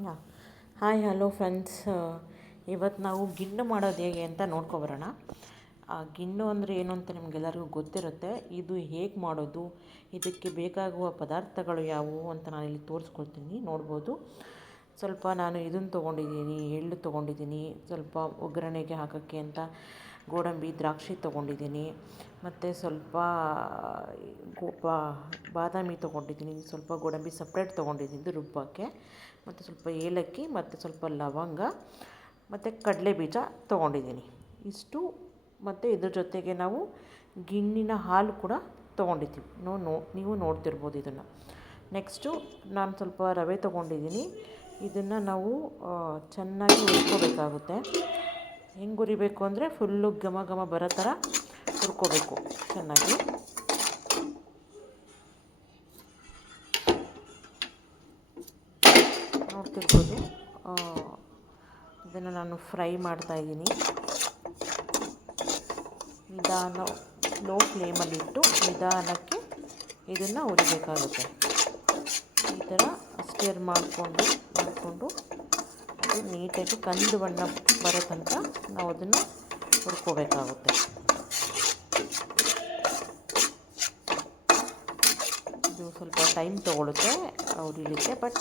ಯಾ hi hello friends. ಇವತ್ತು ನಾವು ಗಿಣ್ಣು ಮಾಡೋದು ಹೇಗೆ ಅಂತ ನೋಡ್ಕೊಬರೋಣ. ಗಿಣ್ಣು ಅಂದರೆ ಏನು ಅಂತ ನಿಮಗೆಲ್ಲರಿಗೂ ಗೊತ್ತಿರುತ್ತೆ. ಇದು ಹೇಗೆ ಮಾಡೋದು, ಇದಕ್ಕೆ ಬೇಕಾಗುವ ಪದಾರ್ಥಗಳು ಯಾವುವು ಅಂತ ನಾನಿಲ್ಲಿ ತೋರಿಸ್ಕೊಳ್ತೀನಿ, ನೋಡ್ಬೋದು. ಸ್ವಲ್ಪ ನಾನು ಇದನ್ನು ತೊಗೊಂಡಿದ್ದೀನಿ, ಎಳ್ಳು ತೊಗೊಂಡಿದ್ದೀನಿ, ಸ್ವಲ್ಪ ಒಗ್ಗರಣೆಗೆ ಹಾಕೋಕ್ಕೆ ಅಂತ ಗೋಡಂಬಿ ದ್ರಾಕ್ಷಿ ತೊಗೊಂಡಿದ್ದೀನಿ, ಮತ್ತು ಸ್ವಲ್ಪ ಬಾದಾಮಿ ತೊಗೊಂಡಿದ್ದೀನಿ, ಸ್ವಲ್ಪ ಗೋಡಂಬಿ ಸಪ್ರೇಟ್ ತೊಗೊಂಡಿದ್ದೀನಿ ರುಬ್ಬಕ್ಕೆ, ಮತ್ತು ಸ್ವಲ್ಪ ಏಲಕ್ಕಿ ಮತ್ತು ಸ್ವಲ್ಪ ಲವಂಗ ಮತ್ತು ಕಡಲೆ ಬೀಜ ತೊಗೊಂಡಿದ್ದೀನಿ ಇಷ್ಟು. ಮತ್ತು ಇದ್ರ ಜೊತೆಗೆ ನಾವು ಗಿಣ್ಣಿನ ಹಾಲು ಕೂಡ ತೊಗೊಂಡಿದ್ದೀವಿ. ನೀವು ನೋಡ್ತಿರ್ಬೋದು ಇದನ್ನು. ನೆಕ್ಸ್ಟು ನಾನು ಸ್ವಲ್ಪ ರವೆ ತೊಗೊಂಡಿದ್ದೀನಿ. ಇದನ್ನು ನಾವು ಚೆನ್ನಾಗಿ ಹುರ್ಕೋಬೇಕಾಗುತ್ತೆ. ಹೆಂಗೆ ಹುರಿಬೇಕು ಅಂದರೆ ಫುಲ್ಲು ಘಮ ಘಮ ಬರೋ ಥರ ಹುರ್ಕೋಬೇಕು ಚೆನ್ನಾಗಿ. ನೋಡ್ತಿರ್ಬೋದು, ಇದನ್ನು ನಾನು ಫ್ರೈ ಮಾಡ್ತಾಯಿದ್ದೀನಿ. ಲೋ ಫ್ಲೇಮಲ್ಲಿಟ್ಟು ನಿಧಾನಕ್ಕೆ ಇದನ್ನು ಹುರಿಬೇಕಾಗುತ್ತೆ. ಈ ಥರ ಸ್ಟಿರ್ ಮಾಡಿಕೊಂಡು ಅದು ನೀಟಾಗಿ ಕಂದು ಬಣ್ಣ ಬರೋ ತನಕ ನಾವು ಅದನ್ನು ಹುರ್ಕೋಬೇಕಾಗುತ್ತೆ. ಇದು ಸ್ವಲ್ಪ ಟೈಮ್ ತೊಗೊಳುತ್ತೆ ಹುರಿಲಿಕ್ಕೆ, ಬಟ್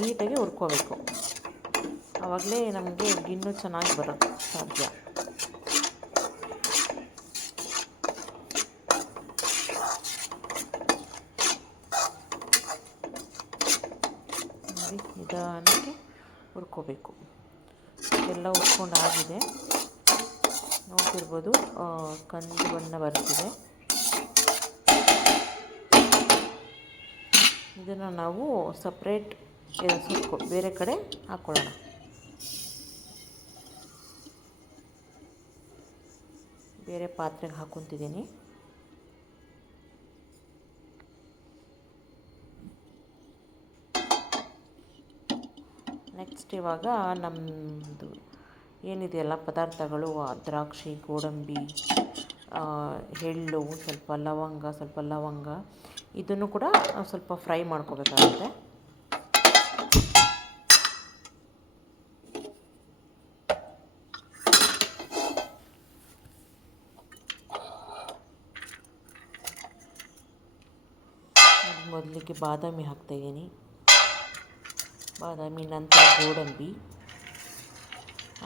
ನೀಟಾಗಿ ಹುರ್ಕೋಬೇಕು. ಆವಾಗಲೇ ನಮಗೆ ಗಿಣ್ಣು ಚೆನ್ನಾಗಿ ಬರೋಕ್ಕೆ ಸಾಧ್ಯ. ನೋಡಿ, ನಿಧಾನಕ್ಕೆ ಹುರ್ಕೋಬೇಕು. ಎಲ್ಲ ಹುರ್ಕೊಂಡಾಗಿದೆ, ನೋಡ್ತಿರ್ಬೋದು ಕಂದು ಬಣ್ಣ ಬರ್ತಿದೆ. ಇದನ್ನು ನಾವು ಸಪ್ರೇಟ್ ಬೇರೆ ಕಡೆ ಹಾಕ್ಕೊಳ್ಳೋಣ. ಬೇರೆ ಪಾತ್ರೆಗೆ ಹಾಕ್ಕೊತಿದ್ದೀನಿ. ನೆಕ್ಸ್ಟ್ ಇವಾಗ ನಮ್ಮದು ಏನಿದೆಯಲ್ಲ ಪದಾರ್ಥಗಳು, ದ್ರಾಕ್ಷಿ, ಗೋಡಂಬಿ, ಎಳ್ಳು, ಸ್ವಲ್ಪ ಲವಂಗ, ಇದನ್ನು ಕೂಡ ಸ್ವಲ್ಪ ಫ್ರೈ ಮಾಡ್ಕೋಬೇಕಾಗುತ್ತೆ. ಮೊದಲಿಗೆ ಬಾದಾಮಿ ಹಾಕ್ತಾಯಿದ್ದೀನಿ, ಬಾದಾಮಿ ನಂತರ ಗೋಡಂಬಿ,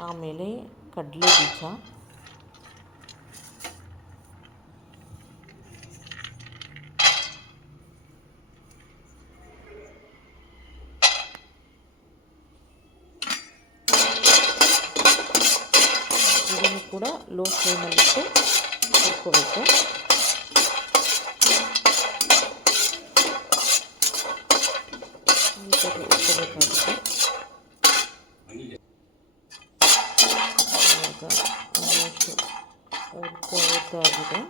ಆಮೇಲೆ ಕಡಲೆ ಬೀಜ, ಇದನ್ನು ಕೂಡ ಲೋ ಫ್ಲೇಮಲ್ಲಿಟ್ಟು ಹುರ್ಕೋಬೇಕು. ನೀಟಾಗಿ ಹುರ್ಕೋಬೇಕಾಗುತ್ತೆ. ಇವಾಗ ಆಲ್ಮೋಸ್ಟ್ ಹುರ್ಕೋದಾಗಿದೆ,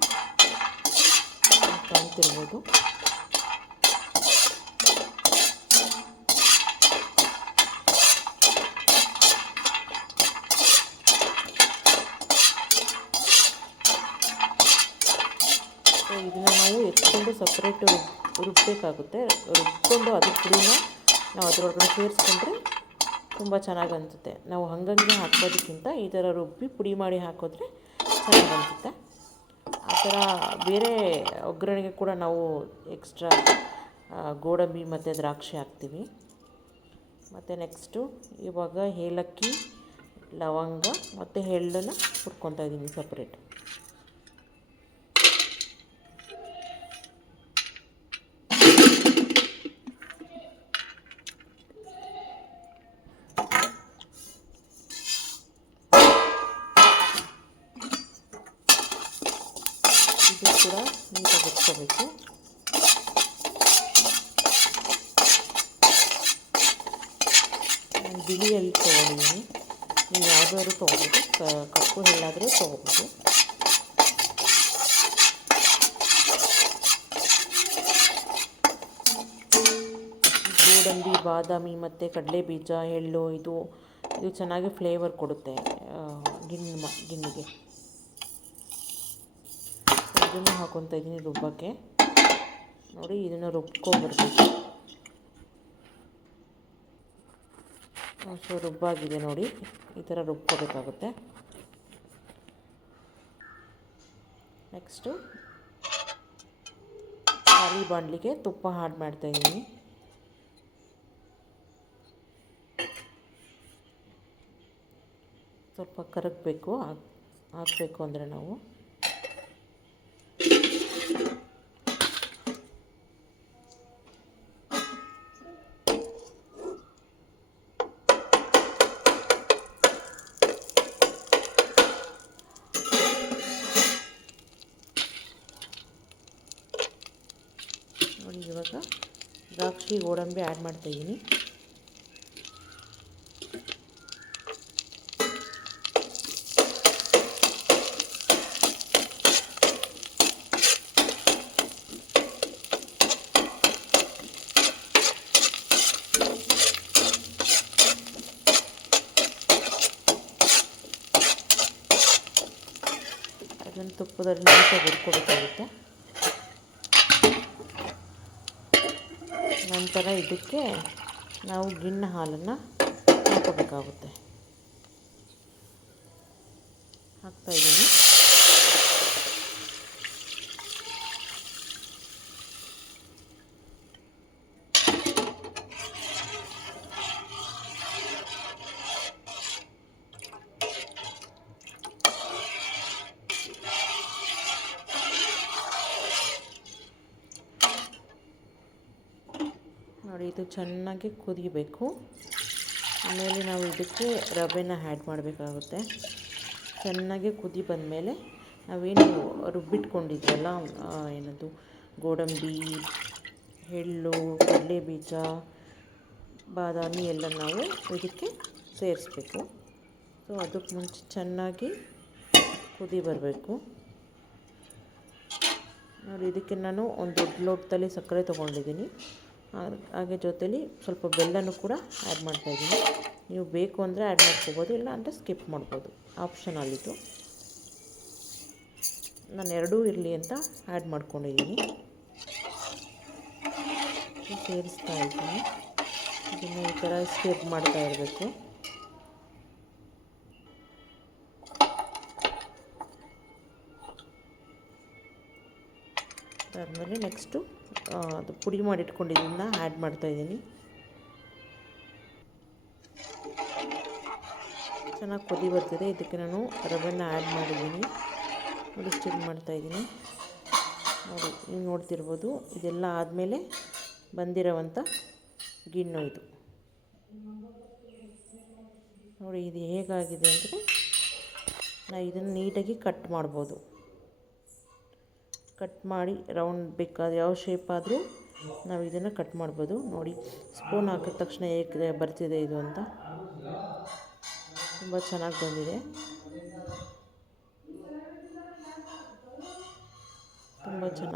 ಕಾಣ್ತಿರ್ಬೋದು. ಇದನ್ನು ನಾವು ಎತ್ಕೊಂಡು ಸಪ್ರೇಟ್ ರುಬ್ಬಬೇಕಾಗುತ್ತೆ. ರುಬ್ಕೊಂಡು ಅದ್ರ ಪುಡಿನ ನಾವು ಅದರೊಳಗಡೆ ಸೇರಿಸ್ಕೊಂಡ್ರೆ ತುಂಬ ಚೆನ್ನಾಗಿ ಅನಿಸುತ್ತೆ. ನಾವು ಹಂಗಂಗೆ ಹಾಕೋದಕ್ಕಿಂತ ಈ ಥರ ರುಬ್ಬಿ ಪುಡಿ ಮಾಡಿ ಹಾಕಿದ್ರೆ ಚೆನ್ನಾಗಿ ಅನಿಸುತ್ತೆ. ಆ ಥರ ಬೇರೆ ಒಗ್ಗರಣೆಗೆ ಕೂಡ ನಾವು ಎಕ್ಸ್ಟ್ರಾ ಗೋಡಂಬಿ ಮತ್ತು ದ್ರಾಕ್ಷಿ ಹಾಕ್ತೀವಿ. ಮತ್ತು ನೆಕ್ಸ್ಟು ಇವಾಗ ಏಲಕ್ಕಿ, ಲವಂಗ ಮತ್ತು ಎಳ್ಳನ್ನು ಹುರ್ಕೊತಾ ಇದ್ದೀನಿ ಸಪ್ರೇಟ್. ಇದು ಕೂಡ ನೀಟಾಗಿ ಹುರ್ಕೋಬೇಕು. ನಾನು ಬಿಳಿ ಎಳ್ಳು ತೊಗೊಂಡಿದ್ದೀನಿ, ನೀವು ಯಾವುದಾದ್ರೂ ತೊಗೋಬೋದು, ಕಪ್ಪು ಎಳ್ಳಾದರೂ ತೊಗೋಬೋದು. ಗೋಡಂಬಿ, ಬಾದಾಮಿ ಮತ್ತು ಕಡಲೆ ಬೀಜ, ಎಳ್ಳು ಇದು ಚೆನ್ನಾಗಿ ಫ್ಲೇವರ್ ಕೊಡುತ್ತೆ ಗಿಣ್ಣಿಗೆ. ಇದನ್ನು ಹಾಕ್ಕೊತಾ ಇದ್ದೀನಿ ರುಬ್ಬಕ್ಕೆ. ನೋಡಿ, ಇದನ್ನು ರುಬ್ಕೊಂಡ್ಬರ್ಬೇಕು. ಸೊ ರುಬ್ಬಾಗಿದೆ ನೋಡಿ, ಈ ಥರ ರುಬ್ಕೋಬೇಕಾಗುತ್ತೆ. ನೆಕ್ಸ್ಟು ಖಾಲಿ ಬಾಣಲಿಗೆ ತುಪ್ಪ ಆ್ಯಡ್ ಮಾಡ್ತಾಯಿದ್ದೀನಿ. ಸ್ವಲ್ಪ ಕರಗಬೇಕು, ಹಾಕಬೇಕು ಅಂದರೆ ನಾವು ನೋಡಿ. ಇವಾಗ ದ್ರಾಕ್ಷಿ ಗೋಡಂಬಿ ಆ್ಯಡ್ ಮಾಡ್ತಾಯಿದ್ದೀನಿ. ಅದನ್ನು ತುಪ್ಪದಲ್ಲಿ ನೀಟಾಗಿ ಹುರ್ಕೋಬೇಕಾಗುತ್ತೆ. ನಂತರ ಇದಕ್ಕೆ ನಾವು ಗಿಣ್ಣು ಹಾಲನ್ನು ಹಾಕೋಬೇಕಾಗುತ್ತೆ. ಹಾಕ್ತಾಯಿದ್ದೀನಿ. ನೋಡಿ, ಇದು ಚೆನ್ನಾಗಿ ಕುದಿಬೇಕು. ಆಮೇಲೆ ನಾವು ಇದಕ್ಕೆ ರವೆನ ಆ್ಯಡ್ ಮಾಡಬೇಕಾಗುತ್ತೆ. ಚೆನ್ನಾಗಿ ಕುದಿ ಬಂದಮೇಲೆ ನಾವೇನು ರುಬ್ಬಿಟ್ಕೊಂಡಿದ್ವಲ್ಲ, ಏನದು ಗೋಡಂಬಿ, ಎಳ್ಳು, ಕಡಲೆ ಬೀಜ, ಬಾದಾಮಿ ಎಲ್ಲ ನಾವು ಇದಕ್ಕೆ ಸೇರಿಸ್ಬೇಕು. ಸೊ ಅದಕ್ಕೆ ಮುಂಚೆ ಚೆನ್ನಾಗಿ ಕುದಿ ಬರಬೇಕು. ನೋಡಿ, ಇದಕ್ಕೆ ನಾನು ಒಂದು ದೊಡ್ಡ ಲೋಟದಲ್ಲಿ ಸಕ್ಕರೆ ತೊಗೊಂಡಿದ್ದೀನಿ. ಹಾಗೆ ಜೊತೆಲಿ ಸ್ವಲ್ಪ ಬೆಲ್ಲನೂ ಕೂಡ ಆ್ಯಡ್ ಮಾಡ್ತಾಯಿದ್ದೀನಿ. ನೀವು ಬೇಕು ಅಂದರೆ ಆ್ಯಡ್ ಮಾಡ್ಕೋಬೋದು, ಇಲ್ಲ ಅಂದರೆ ಸ್ಕಿಪ್ ಮಾಡ್ಬೋದು, ಆಪ್ಷನಲ್ ಇದು. ನಾನು ಎರಡೂ ಇರಲಿ ಅಂತ ಆ್ಯಡ್ ಮಾಡ್ಕೊಂಡಿದ್ದೀನಿ. ಸೇರಿಸ್ತಾ ಇದ್ದೀನಿ. ಇದನ್ನು ಈ ಥರ ಸ್ಕಿಪ್ ಮಾಡ್ತಾ ಇರಬೇಕು. ಅದಾದಮೇಲೆ ನೆಕ್ಸ್ಟು ಅದು ಪುಡಿ ಮಾಡಿ ಇಟ್ಕೊಂಡಿದ್ದನ್ನು ಆ್ಯಡ್ ಮಾಡ್ತಾಯಿದ್ದೀನಿ. ಚೆನ್ನಾಗಿ ಕುದಿ ಬರ್ತಿದೆ. ಇದಕ್ಕೆ ನಾನು ರವೆನ ಆ್ಯಡ್ ಮಾಡಿದ್ದೀನಿ. ನೋಡಿ, ಸ್ಟಿರ್ ಮಾಡ್ತಾಯಿದ್ದೀನಿ. ನೋಡಿ, ನೀವು ನೋಡ್ತಿರ್ಬೋದು. ಇದೆಲ್ಲ ಆದಮೇಲೆ ಬಂದಿರೋವಂಥ ಗಿಣ್ಣು ಇದು. ನೋಡಿ, ಇದು ಹೇಗಾಗಿದೆ ಅಂದರೆ ನಾವು ಇದನ್ನು ನೀಟಾಗಿ ಕಟ್ ಮಾಡ್ಬೋದು. ಕಟ್ ಮಾಡಿ ರೌಂಡ್ ಬೇಕಾದ ಯಾವ ಶೇಪ್ ಆದರೂ ನಾವು ಇದನ್ನು ಕಟ್ ಮಾಡ್ಬೋದು. ನೋಡಿ, ಸ್ಪೂನ್ ಹಾಕಿದ ತಕ್ಷಣ ಹೇಗೆ ಬರ್ತಿದೆ ಇದು ಅಂತ, ತುಂಬ ಚೆನ್ನಾಗಿ ಬಂದಿದೆ. ತುಂಬ ಚೆನ್ನಾಗಿ